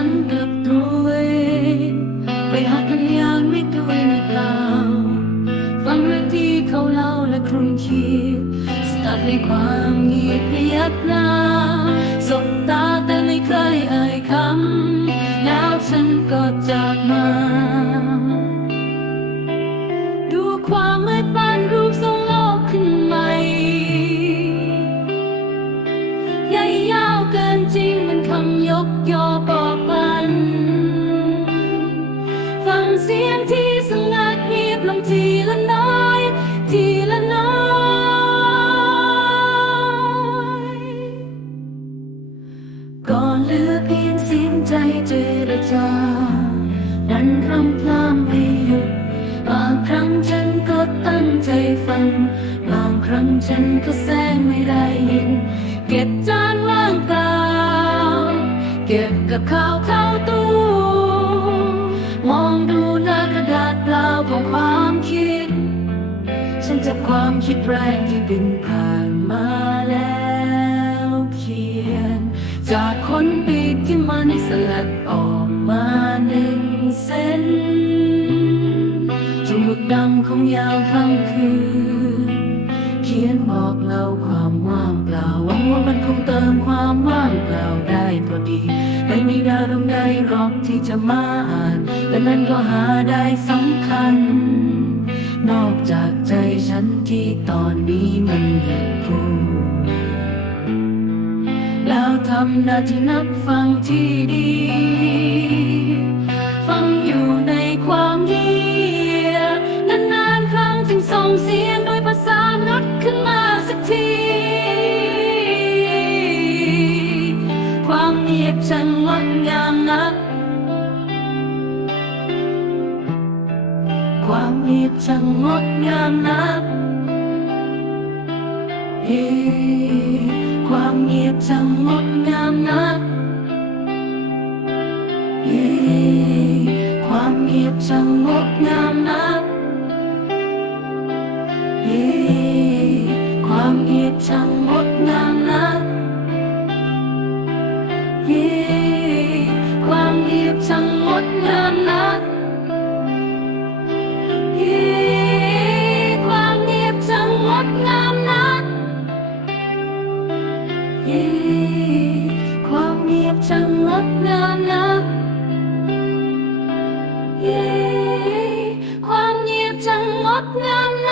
ฉันกับตัวเองไปหากันอย่างไม่ด้วยไม่เปล่าฟังเรื่องที่เขาเล่าและครุ่นคิดสตัดในความเงียบพยักหน้าสบตาแต่ไม่เคยเอ่ยคำแล้วฉันก็จากมา ดูความมืดบานรูปทรงโลกขึ้นใหม่ใหญ่ยาวเกินจริงมันคำยกยอบอ ทีละน้อยทีละน้อยก่อนเหลือเพียงสียงใจเจรจาดันรำพลามไม่หยุดบางครั้งฉันก็ตั้งใจฟัง บางครั้งฉันก็แซงไม่ได้ยิน เก็บจานว่างเปล่าเก็บกับข้าวเข้า จับความคิดแรกที่บินผ่านมาแล้วเขียน จากคนปีกที่มันสลัดออกมาหนึ่งเส้นจมูกดำของยามค่ำคืน เขียนบอกเล่าความว่างเปล่าหวังว่ามันคงเติมความว่างเปล่าได้พอดี ไม่มีดาวดวงใดหรอกที่จะมาอ่าน แต่นั้นก็หาได้สำคัญำหน้าที่นักฟังที่ดี ฟังอยู่ในความเงียบนานๆครั้งจึงส่งเสียงโดยภาษานดขึ้นมาสักที ความเงียบช่างงดงามนัก ความเงียบช่างงดงามนัก เฮ้ความเงียบช่างงดงามนักเฮ้ความเงียบช่างงดงามนักเฮ้ความเงียบช่างงดงามนักเฮ้ความเงียบช่างงดงามนัก ดงามนักเฮ้ความเงียบจังงดงาม